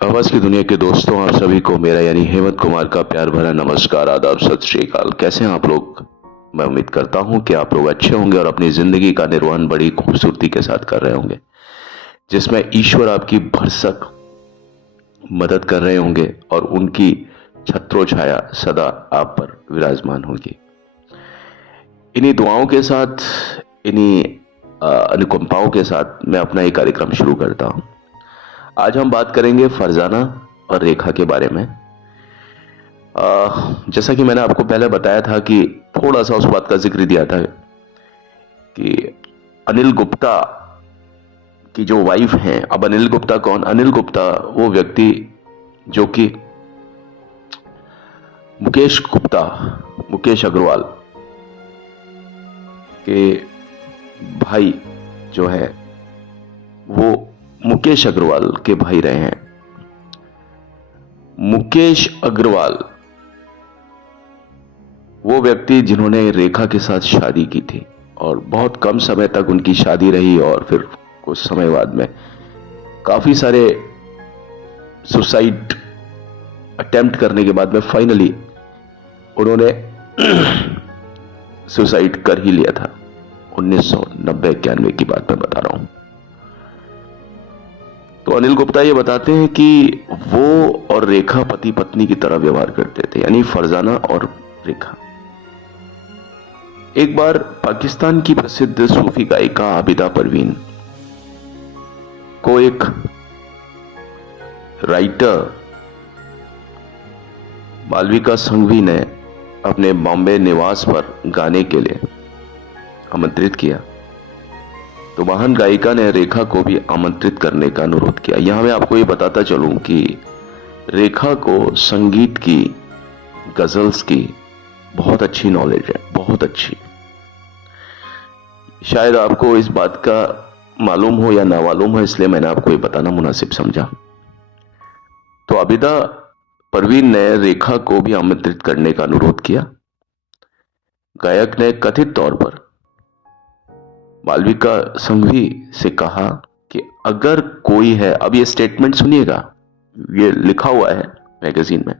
आवाज की दुनिया के दोस्तों, आप सभी को मेरा यानी हेमंत कुमार का प्यार भरा नमस्कार, आदाब, सत श्री अकाल। कैसे हैं आप लोग? मैं उम्मीद करता हूं कि आप लोग अच्छे होंगे और अपनी जिंदगी का निर्वहन बड़ी खूबसूरती के साथ कर रहे होंगे, जिसमें ईश्वर आपकी भरसक मदद कर रहे होंगे और उनकी छत्रो छाया सदा आप पर विराजमान होगी। इन्हीं दुआओं के साथ, इन्हीं अनुकंपाओं के साथ मैं अपना ये कार्यक्रम शुरू करता हूं। आज हम बात करेंगे फरजाना और रेखा के बारे में। जैसा कि मैंने आपको पहले बताया था कि थोड़ा सा उस बात का जिक्र दिया था कि अनिल गुप्ता की जो वाइफ हैं, अब अनिल गुप्ता कौन? अनिल गुप्ता वो व्यक्ति जो कि मुकेश गुप्ता, मुकेश अग्रवाल के भाई जो है, वो मुकेश अग्रवाल के भाई रहे हैं। मुकेश अग्रवाल वो व्यक्ति जिन्होंने रेखा के साथ शादी की थी और बहुत कम समय तक उनकी शादी रही और फिर कुछ समय बाद में काफी सारे सुसाइड अटेम्प्ट करने के बाद में फाइनली उन्होंने सुसाइड कर ही लिया था। 1990-91 की बात मैं बता रहा हूं। तो अनिल गुप्ता ये बताते हैं कि वो और रेखा पति पत्नी की तरह व्यवहार करते थे, यानी फरजाना और रेखा। एक बार पाकिस्तान की प्रसिद्ध सूफी गायिका आबिदा परवीन को एक राइटर मालविका संघवी ने अपने बॉम्बे निवास पर गाने के लिए आमंत्रित किया, तो महान गायिका ने रेखा को भी आमंत्रित करने का अनुरोध किया। यहां मैं आपको ये बताता चलूं कि रेखा को संगीत की, गजल्स की बहुत अच्छी नॉलेज है, बहुत अच्छी। शायद आपको इस बात का मालूम हो या ना मालूम हो, इसलिए मैंने आपको ये बताना मुनासिब समझा। तो आबिदा परवीन ने रेखा को भी आमंत्रित करने का अनुरोध किया। गायक ने कथित तौर पर मालविका संघवी से कहा कि अगर कोई है, अब ये स्टेटमेंट सुनिएगा, ये लिखा हुआ है मैगजीन में,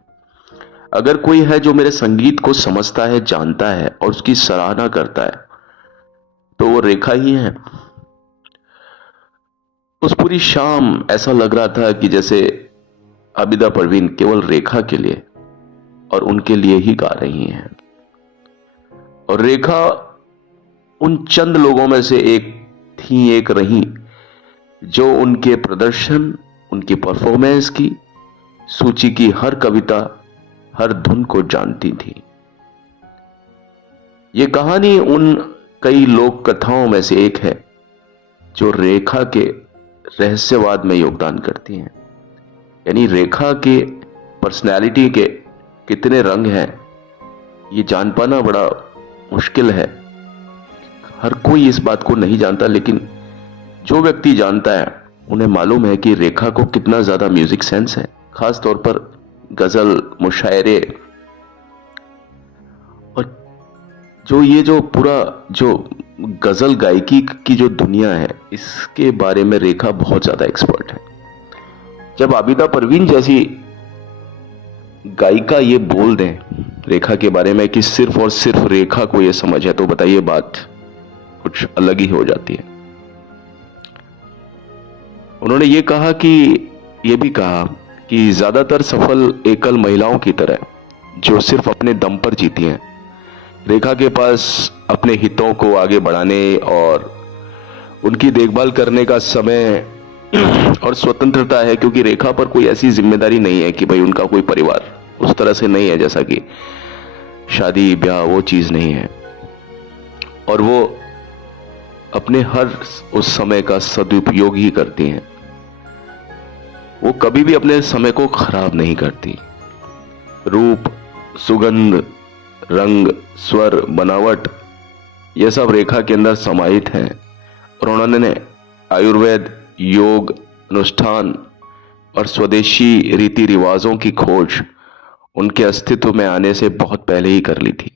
अगर कोई है जो मेरे संगीत को समझता है, जानता है और उसकी सराहना करता है तो वो रेखा ही है। उस पूरी शाम ऐसा लग रहा था कि जैसे आबिदा परवीन केवल रेखा के लिए और उनके लिए ही गा रही हैं, और रेखा उन चंद लोगों में से एक थी, एक रही जो उनके प्रदर्शन, उनकी परफॉर्मेंस की, सूची की हर कविता, हर धुन को जानती थी। यह कहानी उन कई लोक कथाओं में से एक है जो रेखा के रहस्यवाद में योगदान करती हैं। यानी रेखा के पर्सनैलिटी के कितने रंग हैं, ये जान पाना बड़ा मुश्किल है। हर कोई इस बात को नहीं जानता, लेकिन जो व्यक्ति जानता है उन्हें मालूम है कि रेखा को कितना ज्यादा म्यूजिक सेंस है, खास तौर पर गजल, मुशायरे, और जो पूरा जो गजल गायकी की जो दुनिया है, इसके बारे में रेखा बहुत ज्यादा एक्सपर्ट है। जब आबिदा परवीन जैसी गायिका ये बोल दें रेखा के बारे में कि सिर्फ और सिर्फ रेखा को ये समझ है, तो बताइए बात कुछ अलग ही हो जाती है। उन्होंने ये कहा कि ये भी कहा कि ज्यादातर सफल एकल महिलाओं की तरह जो सिर्फ अपने दम पर जीती हैं, रेखा के पास अपने हितों को आगे बढ़ाने और उनकी देखभाल करने का समय और स्वतंत्रता है, क्योंकि रेखा पर कोई ऐसी जिम्मेदारी नहीं है कि भाई उनका कोई परिवार उस तरह से नहीं है, जैसा कि शादी ब्याह, वो चीज नहीं है। और वो अपने हर उस समय का सदुपयोग ही करती हैं। वो कभी भी अपने समय को खराब नहीं करती। रूप, सुगंध, रंग, स्वर, बनावट, ये सब रेखा के अंदर समाहित है। और उन्होंने आयुर्वेद, योग, अनुष्ठान और स्वदेशी रीति रिवाजों की खोज उनके अस्तित्व में आने से बहुत पहले ही कर ली थी।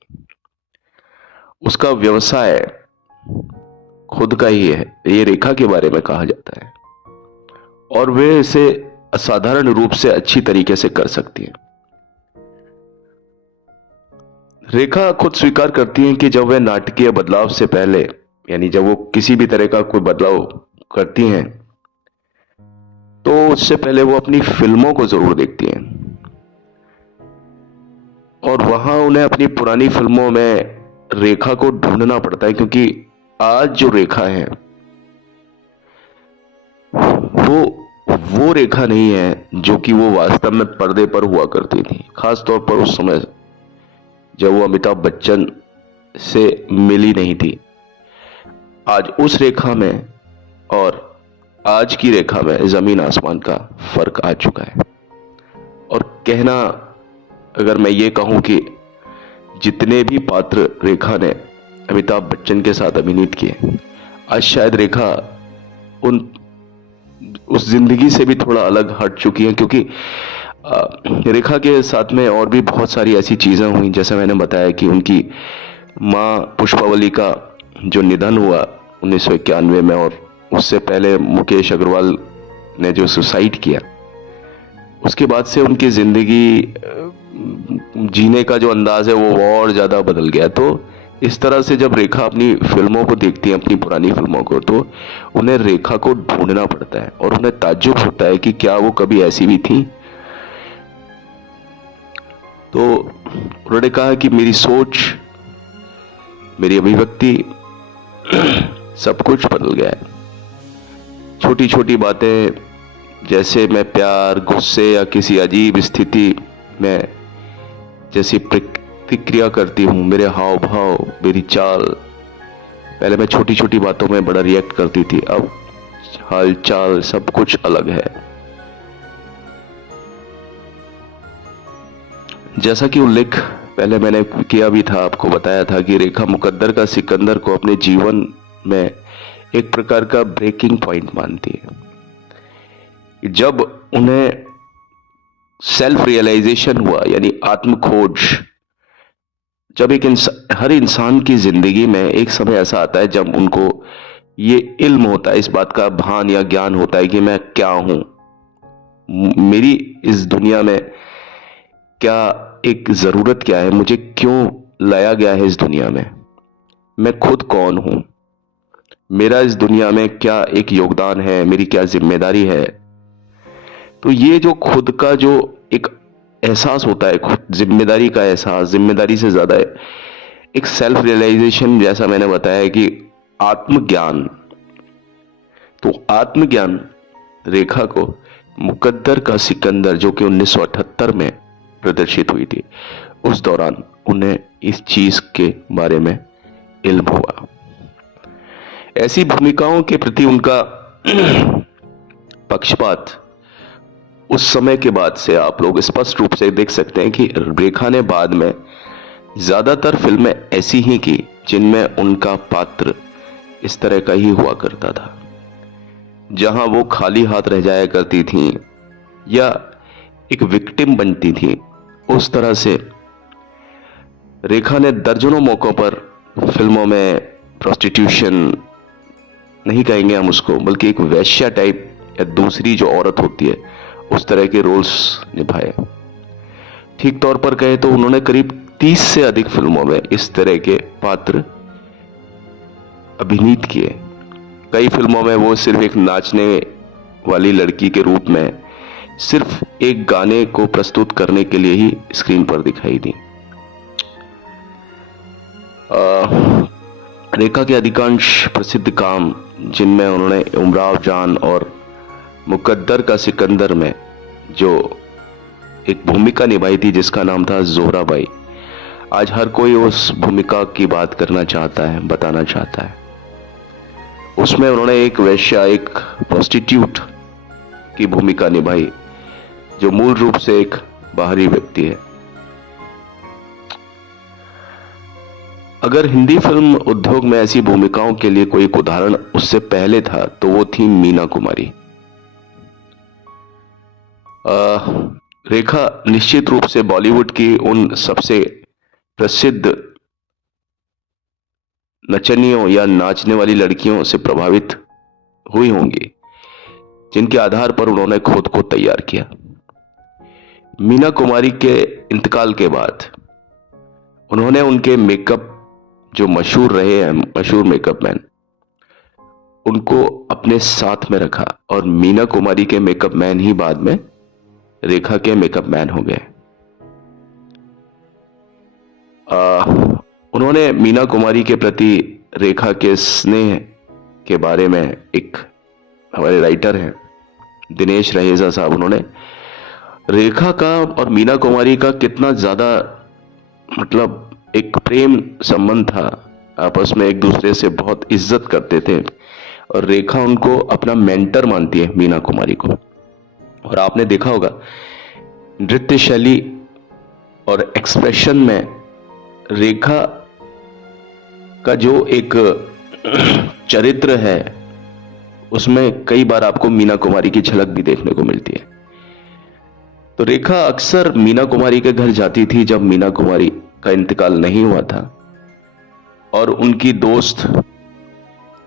उसका व्यवसाय खुद का ही है, ये रेखा के बारे में कहा जाता है। और वे इसे असाधारण रूप से अच्छी तरीके से कर सकती हैं। रेखा खुद स्वीकार करती हैं कि जब वह नाटकीय बदलाव से पहले, यानी जब वो किसी भी तरह का कोई बदलाव करती हैं, तो उससे पहले वो अपनी फिल्मों को जरूर देखती हैं और वहां उन्हें अपनी पुरानी फिल्मों में रेखा को ढूंढना पड़ता है, क्योंकि आज जो रेखा है वो रेखा नहीं है जो कि वो वास्तव में पर्दे पर हुआ करती थी, खास तौर पर उस समय जब वो अमिताभ बच्चन से मिली नहीं थी। आज उस रेखा में और आज की रेखा में जमीन आसमान का फर्क आ चुका है। और कहना, अगर मैं ये कहूं कि जितने भी पात्र रेखा ने अमिताभ बच्चन के साथ अभिनीत किए, आज शायद रेखा उस जिंदगी से भी थोड़ा अलग हट चुकी है, क्योंकि रेखा के साथ में और भी बहुत सारी ऐसी चीजें हुई। जैसे मैंने बताया कि उनकी मां पुष्पावली का जो निधन हुआ 1991 में, और उससे पहले मुकेश अग्रवाल ने जो सुसाइड किया, उसके बाद से उनकी जिंदगी जीने का जो अंदाज है वो और ज्यादा बदल गया। तो इस तरह से जब रेखा अपनी फिल्मों को देखती है, अपनी पुरानी फिल्मों को, तो उन्हें रेखा को ढूंढना पड़ता है और उन्हें ताज्जुब होता है कि क्या वो कभी ऐसी भी थी। तो उन्होंने कहा कि मेरी सोच, मेरी अभिव्यक्ति, सब कुछ बदल गया है। छोटी छोटी बातें, जैसे मैं प्यार, गुस्से या किसी अजीब स्थिति में जैसी प्रतिक्रिया करती हूं, मेरे हाव भाव, मेरी चाल, पहले मैं छोटी छोटी बातों में बड़ा रिएक्ट करती थी, अब हाल चाल सब कुछ अलग है। जैसा कि उल्लेख पहले मैंने किया भी था, आपको बताया था कि रेखा मुकद्दर का सिकंदर को अपने जीवन में एक प्रकार का ब्रेकिंग पॉइंट मानती है। जब उन्हें सेल्फ रियलाइजेशन हुआ, यानी आत्म खोज, जब हर इंसान की जिंदगी में एक समय ऐसा आता है जब उनको ये इल्म होता है, इस बात का भान या ज्ञान होता है कि मैं क्या हूं, मेरी इस दुनिया में क्या एक जरूरत क्या है, मुझे क्यों लाया गया है इस दुनिया में, मैं खुद कौन हूं, मेरा इस दुनिया में क्या एक योगदान है, मेरी क्या जिम्मेदारी है। तो ये जो खुद का जो एक एहसास होता है, खुद जिम्मेदारी का एहसास, जिम्मेदारी से ज्यादा एक सेल्फ रियलाइजेशन, जैसा मैंने बताया है कि आत्मज्ञान, तो आत्मज्ञान रेखा को मुकद्दर का सिकंदर, जो कि 1978 में प्रदर्शित हुई थी, उस दौरान उन्हें इस चीज के बारे में इल्म हुआ। ऐसी भूमिकाओं के प्रति उनका पक्षपात उस समय के बाद से आप लोग स्पष्ट रूप से देख सकते हैं कि रेखा ने बाद में ज्यादातर फिल्में ऐसी ही की जिनमें उनका पात्र इस तरह का ही हुआ करता था, जहां वो खाली हाथ रह जाया करती थीं या एक विक्टिम बनती थीं। उस तरह से रेखा ने दर्जनों मौकों पर फिल्मों में प्रोस्टिट्यूशन नहीं कहेंगे हम उसको, बल्कि एक वैश्या टाइप या दूसरी जो औरत होती है उस तरह के रोल्स निभाए। ठीक तौर पर कहें तो उन्होंने करीब 30 से अधिक फिल्मों में इस तरह के पात्र अभिनीत किए। कई फिल्मों में वो सिर्फ एक नाचने वाली लड़की के रूप में सिर्फ एक गाने को प्रस्तुत करने के लिए ही स्क्रीन पर दिखाई दी। रेखा के अधिकांश प्रसिद्ध काम, जिनमें उन्होंने उमराव जान और मुकद्दर का सिकंदर में जो एक भूमिका निभाई थी जिसका नाम था जोहराबाई, आज हर कोई उस भूमिका की बात करना चाहता है, बताना चाहता है। उसमें उन्होंने एक वेश्या, एक प्रोस्टिट्यूट की भूमिका निभाई, जो मूल रूप से एक बाहरी व्यक्ति है। अगर हिंदी फिल्म उद्योग में ऐसी भूमिकाओं के लिए कोई एक उदाहरण उससे पहले था तो वो थी मीना कुमारी। रेखा निश्चित रूप से बॉलीवुड की उन सबसे प्रसिद्ध नचनियों या नाचने वाली लड़कियों से प्रभावित हुई होंगी जिनके आधार पर उन्होंने खुद को तैयार किया। मीना कुमारी के इंतकाल के बाद उन्होंने उनके मेकअप जो मशहूर रहे हैं, मशहूर मेकअप मैन, उनको अपने साथ में रखा और मीना कुमारी के मेकअप मैन ही बाद में रेखा के मेकअप मैन हो गए। उन्होंने मीना कुमारी के प्रति रेखा के स्नेह के बारे में, एक हमारे राइटर हैं दिनेश रहेजा साहब, उन्होंने रेखा का और मीना कुमारी का कितना ज्यादा मतलब एक प्रेम संबंध था, आपस में एक दूसरे से बहुत इज्जत करते थे और रेखा उनको अपना मेंटर मानती है मीना कुमारी को। और आपने देखा होगा नृत्य शैली और एक्सप्रेशन में रेखा का जो एक चरित्र है उसमें कई बार आपको मीना कुमारी की झलक भी देखने को मिलती है। तो रेखा अक्सर मीना कुमारी के घर जाती थी जब मीना कुमारी का इंतकाल नहीं हुआ था, और उनकी दोस्त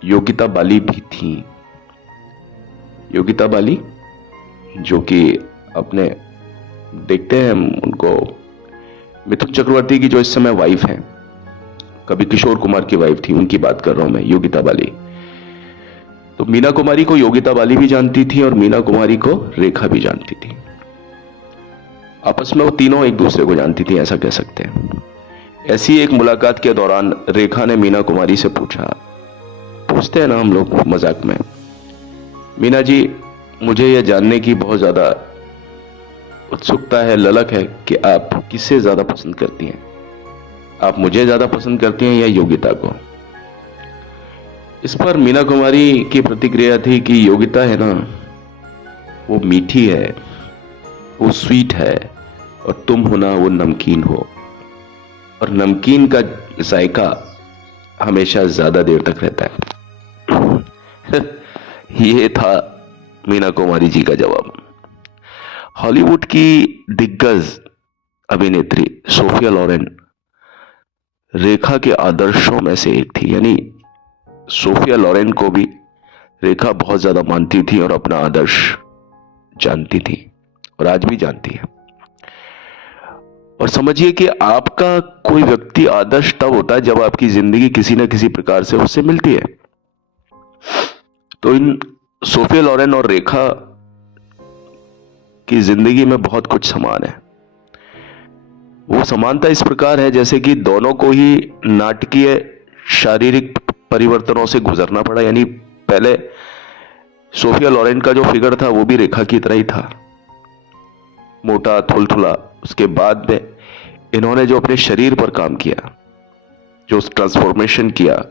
योगिता बाली भी थी। योगिता बाली जो कि अपने देखते हैं उनको मिथुन चक्रवर्ती की जो इस समय वाइफ है, कभी किशोर कुमार की वाइफ थी, उनकी बात कर रहा हूं मैं, योगिता बाली। तो मीना कुमारी को योगिता बाली भी जानती थी और मीना कुमारी को रेखा भी जानती थी। आपस में वो तीनों एक दूसरे को जानती थी, ऐसा कह सकते हैं। ऐसी एक मुलाकात के दौरान रेखा ने मीना कुमारी से पूछते हैं ना हम लोग मजाक में, मीना जी मुझे यह जानने की बहुत ज्यादा उत्सुकता है, ललक है कि आप किससे ज्यादा पसंद करती हैं, आप मुझे ज्यादा पसंद करती हैं या योगिता को। इस पर मीना कुमारी की प्रतिक्रिया थी कि योगिता है ना, वो मीठी है, वो स्वीट है, और तुम हो ना वो नमकीन हो, और नमकीन का जायका हमेशा ज्यादा देर तक रहता है। ये था मीना कुमारी जी का जवाब। हॉलीवुड की दिग्गज अभिनेत्री सोफिया लोरेन रेखा के आदर्शों में से एक थी, यानी सोफिया लोरेन को भी रेखा बहुत ज्यादा मानती थी और अपना आदर्श जानती थी और आज भी जानती है। और समझिए कि आपका कोई व्यक्ति आदर्श तब होता है जब आपकी जिंदगी किसी न किसी प्रकार से उससे मिलती है। तो इन सोफिया लोरेन और रेखा की जिंदगी में बहुत कुछ समान है। वो समानता इस प्रकार है जैसे कि दोनों को ही नाटकीय शारीरिक परिवर्तनों से गुजरना पड़ा। यानी पहले सोफिया लोरेन का जो फिगर था वो भी रेखा की तरह ही था, मोटा थुलथुला। उसके बाद में इन्होंने जो अपने शरीर पर काम किया, जो ट्रांसफॉर्मेशन किया,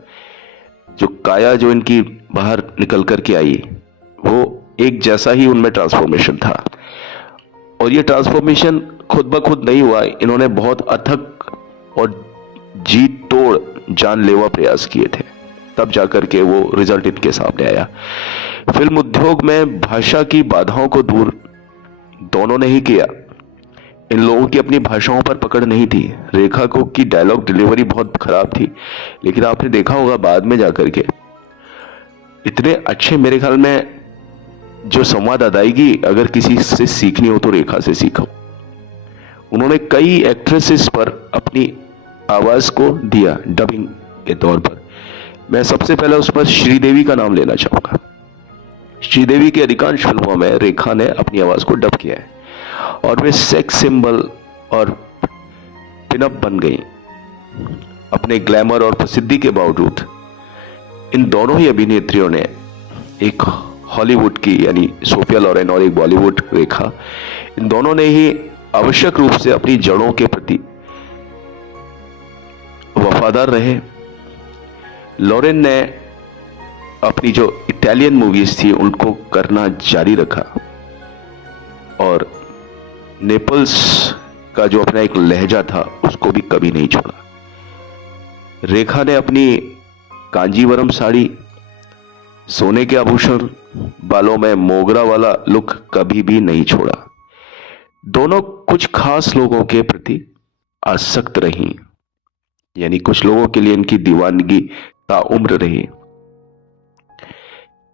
जो काया जो इनकी बाहर निकल करके आई, वो एक जैसा ही उनमें ट्रांसफॉर्मेशन था। और ये ट्रांसफॉर्मेशन खुद ब खुद नहीं हुआ, इन्होंने बहुत अथक और जी तोड़ जानलेवा प्रयास किए थे, तब जाकर के वो रिजल्ट इनके सामने आया। फिल्म उद्योग में भाषा की बाधाओं को दूर दोनों ने ही किया। इन लोगों की अपनी भाषाओं पर पकड़ नहीं थी। रेखा को की डायलॉग डिलीवरी बहुत खराब थी, लेकिन आपने देखा होगा बाद में जाकर के इतने अच्छे, मेरे ख्याल में जो संवाद अदायगी अगर किसी से सीखनी हो तो रेखा से सीखो। उन्होंने कई एक्ट्रेसेस पर अपनी आवाज को दिया डबिंग के तौर पर। मैं सबसे पहले उस पर श्रीदेवी का नाम लेना चाहूंगा। श्रीदेवी की अधिकांश फिल्मों में रेखा ने अपनी आवाज को डब किया है और वे सेक्स सिंबल और पिनअप बन गई। अपने ग्लैमर और प्रसिद्धि के बावजूद इन दोनों ही अभिनेत्रियों ने, एक हॉलीवुड की यानी सोफिया लोरेन और एक बॉलीवुड रेखा, इन दोनों ने ही आवश्यक रूप से अपनी जड़ों के प्रति वफादार रहे। लोरेन ने अपनी जो इटालियन मूवीज थी उनको करना जारी रखा और नेपल्स का जो अपना एक लहजा था उसको भी कभी नहीं छोड़ा। रेखा ने अपनी कांजीवरम साड़ी, सोने के आभूषण, बालों में मोगरा वाला लुक कभी भी नहीं छोड़ा। दोनों कुछ खास लोगों के प्रति आसक्त रही, यानी कुछ लोगों के लिए इनकी दीवानगी ताउम्र रही।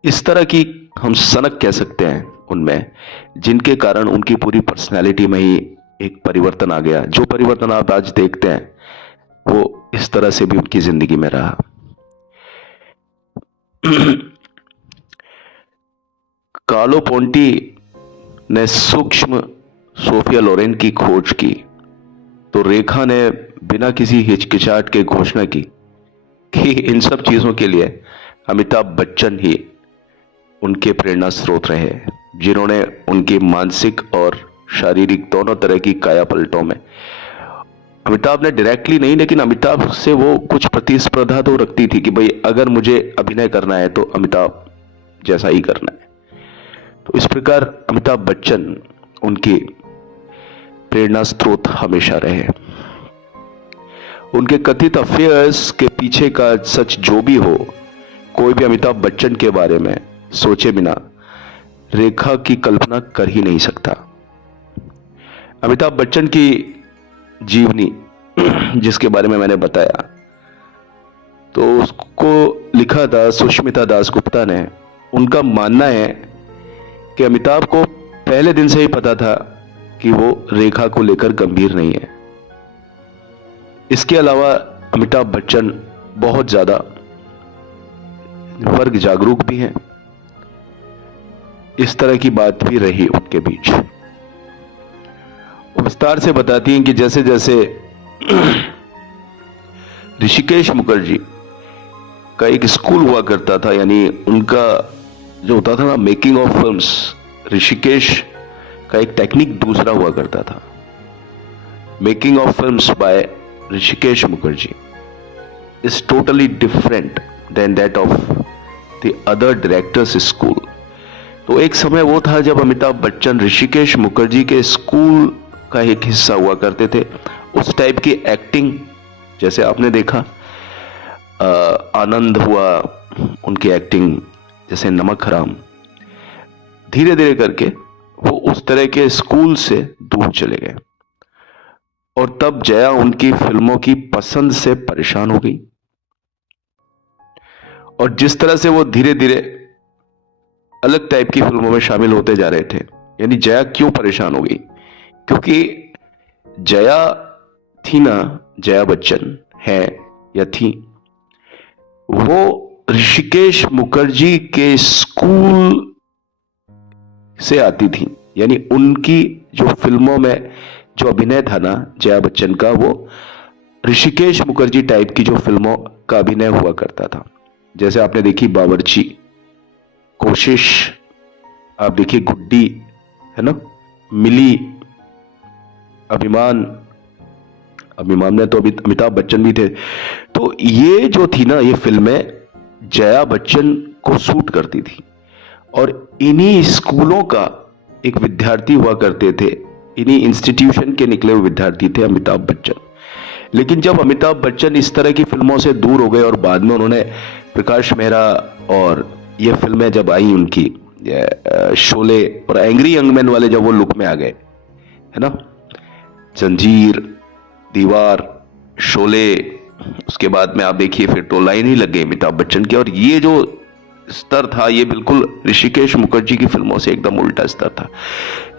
इस तरह की हम सनक कह सकते हैं उनमें, जिनके कारण उनकी पूरी पर्सनैलिटी में ही एक परिवर्तन आ गया। जो परिवर्तन आप आज देखते हैं वो इस तरह से भी उनकी जिंदगी में रहा। कार्लो पोंटी ने सूक्ष्म सोफिया लोरेन की खोज की तो रेखा ने बिना किसी हिचकिचाहट के घोषणा की कि इन सब चीजों के लिए अमिताभ बच्चन ही उनके प्रेरणा स्रोत रहे, जिन्होंने उनकी मानसिक और शारीरिक दोनों तरह की काया पलटों में, अमिताभ ने डायरेक्टली नहीं लेकिन अमिताभ से वो कुछ प्रतिस्पर्धा तो रखती थी कि भाई अगर मुझे अभिनय करना है तो अमिताभ जैसा ही करना है। तो इस प्रकार अमिताभ बच्चन उनकी प्रेरणा स्रोत हमेशा रहे। उनके कथित अफेयर्स के पीछे का सच जो भी हो, कोई भी अमिताभ बच्चन के बारे में सोचे बिना रेखा की कल्पना कर ही नहीं सकता। अमिताभ बच्चन की जीवनी जिसके बारे में मैंने बताया, तो उसको लिखा था सुष्मिता दासगुप्ता ने। उनका मानना है कि अमिताभ को पहले दिन से ही पता था कि वो रेखा को लेकर गंभीर नहीं है। इसके अलावा अमिताभ बच्चन बहुत ज्यादा वर्ग जागरूक भी हैं। इस तरह की बात भी रही उनके बीच। विस्तार से बताती हैं कि जैसे जैसे ऋषिकेश मुखर्जी का एक स्कूल हुआ करता था, यानी उनका जो होता था ना मेकिंग ऑफ फिल्म्स, ऋषिकेश का एक टेक्निक दूसरा हुआ करता था। Making of films by Rishikesh Mukherjee is totally different than that of the other directors school. तो एक समय वो था जब अमिताभ बच्चन ऋषिकेश मुखर्जी के स्कूल का एक हिस्सा हुआ करते थे। उस टाइप की एक्टिंग जैसे आपने देखा आनंद हुआ, उनकी एक्टिंग जैसे नमक हराम, धीरे धीरे करके वो उस तरह के स्कूल से दूर चले गए और तब जया उनकी फिल्मों की पसंद से परेशान हो गई। और जिस तरह से वो धीरे धीरे अलग टाइप की फिल्मों में शामिल होते जा रहे थे, यानी जया क्यों परेशान हो गई, क्योंकि जया थी ना, जया बच्चन है या थी, वो ऋषिकेश मुखर्जी के स्कूल से आती थी। यानी उनकी जो फिल्मों में जो अभिनय था ना जया बच्चन का, वो ऋषिकेश मुखर्जी टाइप की जो फिल्मों का अभिनय हुआ करता था। जैसे आपने देखी बावर्ची, कोशिश, आप देखिए गुड्डी, है ना, मिली, अभिमान, अभिमान में तो अभी अमिताभ बच्चन भी थे। तो ये जो थी ना ये फिल्में जया बच्चन को सूट करती थी और इन्हीं स्कूलों का एक विद्यार्थी हुआ करते थे, इन्हीं इंस्टीट्यूशन के निकले हुए विद्यार्थी थे अमिताभ बच्चन। लेकिन जब अमिताभ बच्चन इस तरह की फिल्मों से दूर हो गए और बाद में उन्होंने प्रकाश मेहरा और ये फिल्में जब आई उनकी शोले और एंग्री यंग मैन वाले जब वो लुक में आ गए, है ना, जंजीर, दीवार, शोले, उसके बाद में आप देखिए फिर तो लाइन ही लग गई अमिताभ बच्चन की। और ये जो स्तर था ये बिल्कुल ऋषिकेश मुखर्जी की फिल्मों से एकदम उल्टा स्तर था।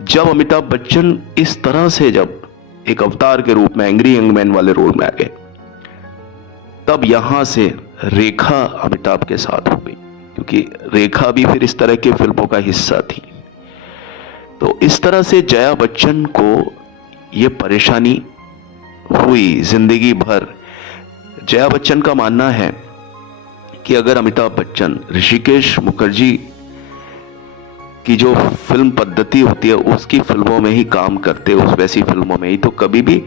जब अमिताभ बच्चन इस तरह से जब एक अवतार के रूप में एंग्री यंग मैन वाले रोल में आ गए, तब यहां से रेखा अमिताभ के साथ हो गई, क्योंकि रेखा भी फिर इस तरह की फिल्मों का हिस्सा थी। तो इस तरह से जया बच्चन को यह परेशानी हुई जिंदगी भर। जया बच्चन का मानना है कि अगर अमिताभ बच्चन ऋषिकेश मुखर्जी की जो फिल्म पद्धति होती है उसकी फिल्मों में ही काम करते, उस वैसी फिल्मों में ही, तो कभी भी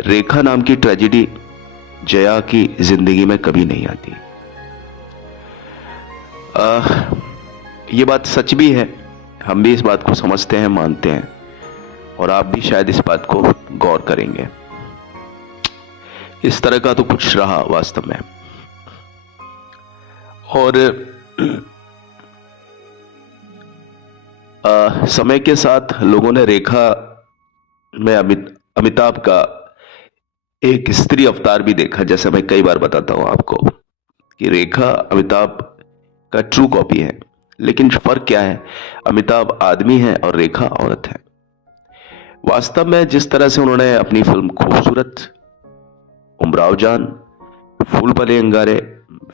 रेखा नाम की ट्रेजेडी जया की जिंदगी में कभी नहीं आती। ये बात सच भी है, हम भी इस बात को समझते हैं, मानते हैं, और आप भी शायद इस बात को गौर करेंगे। इस तरह का तो कुछ रहा वास्तव में। और समय के साथ लोगों ने रेखा में अमिताभ का एक स्त्री अवतार भी देखा। जैसे मैं कई बार बताता हूं आपको कि रेखा अमिताभ का ट्रू कॉपी है। लेकिन फर्क क्या है, अमिताभ आदमी है और रेखा औरत है। वास्तव में जिस तरह से उन्होंने अपनी फिल्म खूबसूरत, उमराव जान, फूल भले अंगारे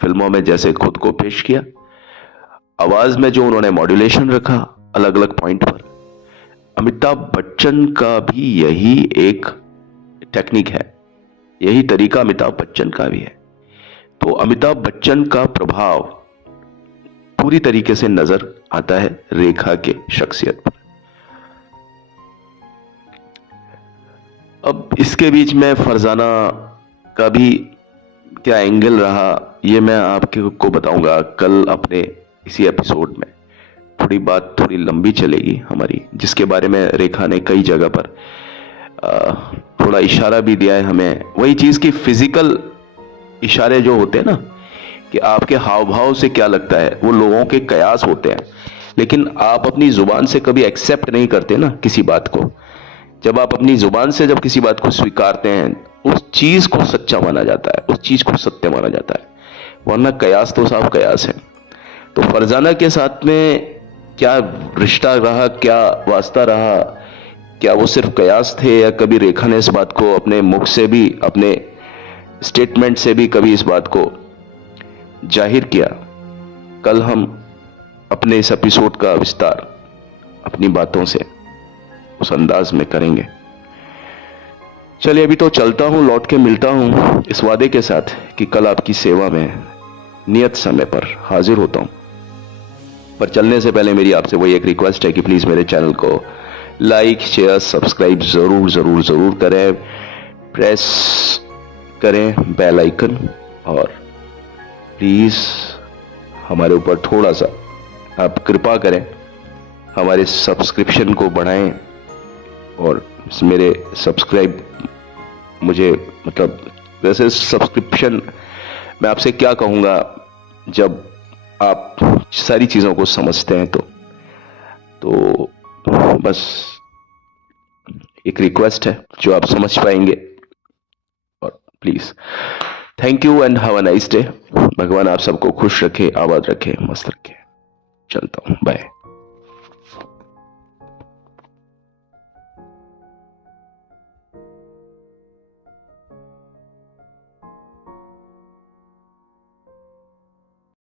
फिल्मों में जैसे खुद को पेश किया, आवाज में जो उन्होंने मॉड्यूलेशन रखा अलग अलग पॉइंट पर, अमिताभ बच्चन का भी यही एक टेक्निक है, यही तरीका अमिताभ बच्चन का भी है। तो अमिताभ बच्चन का प्रभाव पूरी तरीके से नजर आता है रेखा के शख्सियत पर। अब इसके बीच में फरजाना का भी क्या एंगल रहा, ये मैं आपको बताऊंगा कल अपने इसी एपिसोड में। थोड़ी लंबी चलेगी हमारी, जिसके बारे में रेखा ने कई जगह पर थोड़ा इशारा भी दिया है हमें। वही चीज की फिजिकल इशारे जो होते हैं ना, कि आपके हाव भाव से क्या लगता है, वो लोगों के कयास होते हैं, लेकिन आप अपनी जुबान से कभी एक्सेप्ट नहीं करते ना किसी बात को। जब आप अपनी जुबान से जब किसी बात को स्वीकारते हैं, उस चीज को सच्चा माना जाता है, उस चीज को सत्य माना जाता है, वरना कयास तो साफ कयास है। तो फरजाना के साथ में क्या रिश्ता रहा, क्या वास्ता रहा, क्या वो सिर्फ कयास थे, या कभी रेखा ने इस बात को अपने मुख से भी, अपने स्टेटमेंट से भी कभी इस बात को जाहिर किया, कल हम अपने इस एपिसोड का विस्तार अपनी बातों से उस अंदाज में करेंगे। चलिए अभी तो चलता हूं, लौट के मिलता हूं इस वादे के साथ कि कल आपकी सेवा में नियत समय पर हाजिर होता हूं। पर चलने से पहले मेरी आपसे वही एक रिक्वेस्ट है कि प्लीज मेरे चैनल को लाइक, शेयर, सब्सक्राइब जरूर जरूर जरूर करें, प्रेस करें बेल आइकन, और प्लीज हमारे ऊपर थोड़ा सा आप कृपा करें, हमारे सब्सक्रिप्शन को बढ़ाएं। और मेरे सब्सक्राइब, मुझे मतलब वैसे सब्सक्रिप्शन मैं आपसे क्या कहूंगा, जब आप सारी चीजों को समझते हैं तो बस एक रिक्वेस्ट है जो आप समझ पाएंगे। और please thank you and have a nice day. भगवान आप सबको खुश रखे, आबाद रखे, मस्त रखे। चलता हूं, बाय।